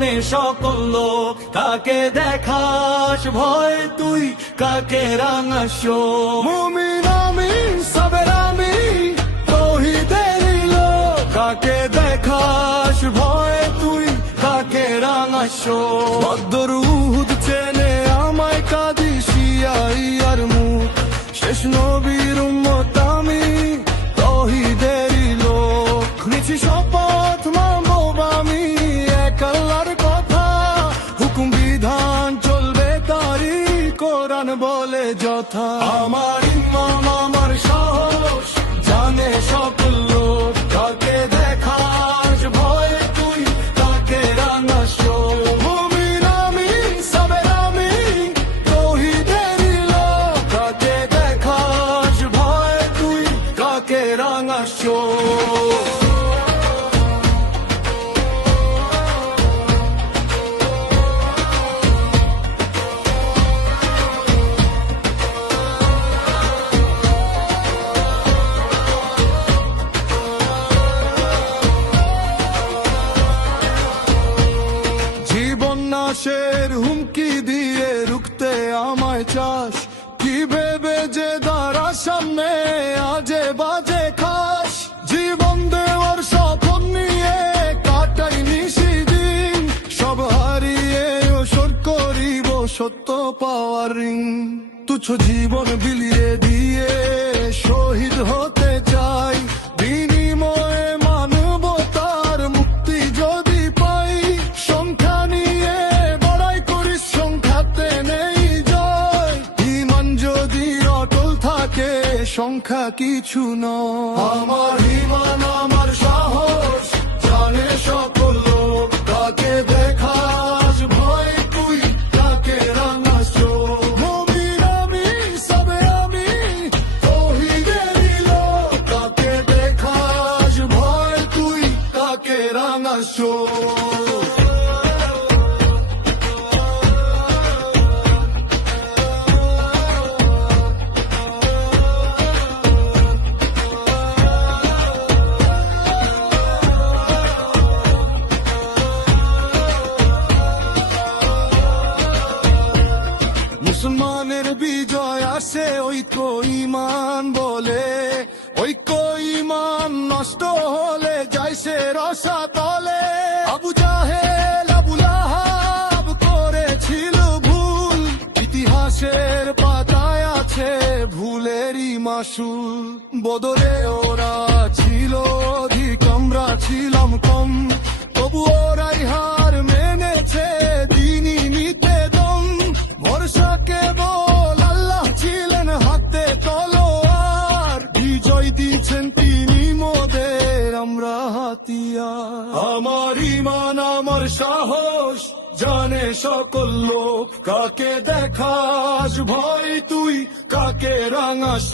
জানে সকল লোক। কাকে দেখাস ভয় তুই, কাকে রাঙাস? মুমিন আমি, সাবের আমি, তৌহিদেরই লোক। কাকে দেখাস ভয় তুই, কাকে রাঙাস? বদর উহুদ চেনে আমায়, কাদিসিয়াই আর মুখ। শেষ নবীর উম্মত আমি, তৌহিদেরই লোক। নিছি শপথ মানব আমি এক আল্লাহর কথা। হুকুম বিধান চলবে তারি, কোরআন বলে যথা। আমার ইমাম আমার সাহস জানে সকল লোক। কাকে দেখাস ভয় তুই, কাকে রাঙাস? মুমিন আমি, সাবের আমি, তৌহিদেরই লোক। কাকে দেখাস ভয় তুই, কাকে রাঙাস? নাশের হুমকি দিয়ে রুখতে আমায় চাস। কি ভেবে যে দাঁড়া সামনে আজে বাজে খাস? জীবন দেওয়ার স্বপ্ন নিয়ে কাটাই নিশিদিন। সব হারিয়ে ওসর করিব সত্য পাওয়ার ঋণ। তুচ্ছ জীবন বিলিয়ে দিয়ে শহীদ হতে চাই। বিনিময়ে মানবতার মুক্তি যদি পাই। সংখ্যা নিয়ে বড়াই করিস, সংখ্যাতে নেই জয়। ঈমান যদি অটল থাকে, সংখ্যা কিছু নয়। আমার ঈমান আমার সাহস জানে সকল লোক। কাকে দেখাস ভয় তুই, কাকে রাঙাস? মুমিন আমি, সাবের আমি, তৌহিদেরই লোক। কাকে দেখাস ভয় তুই, কাকে রাঙাস? মুসলমানের বিজয় আসে ঐক্য ঈমান বলে। ঐক্য ঈমান নষ্ট হলে যায় সে রসাতলে। আবু জাহেল আবু লাহাব করেছিল ভুল। ইতিহাসের পাতায় আছে ভুলেরই মাসুল। বদরে ওরা ছিল অধিক, আমরা ছিলাম কম। তবু ওরাই হার মেনেছে, দিনই নিতে দম। ভরসা কেবল আল্লাহ ছিলেন, হাতে তলোয়ার। বিজয় দিচ্ছেন তিনি মোদের, আমরা হাতিয়ার। আমার ঈমান আমার সাহস জানে সকল লোক। কাকে দেখাস ভয় তুই, কাকে রাঙাস?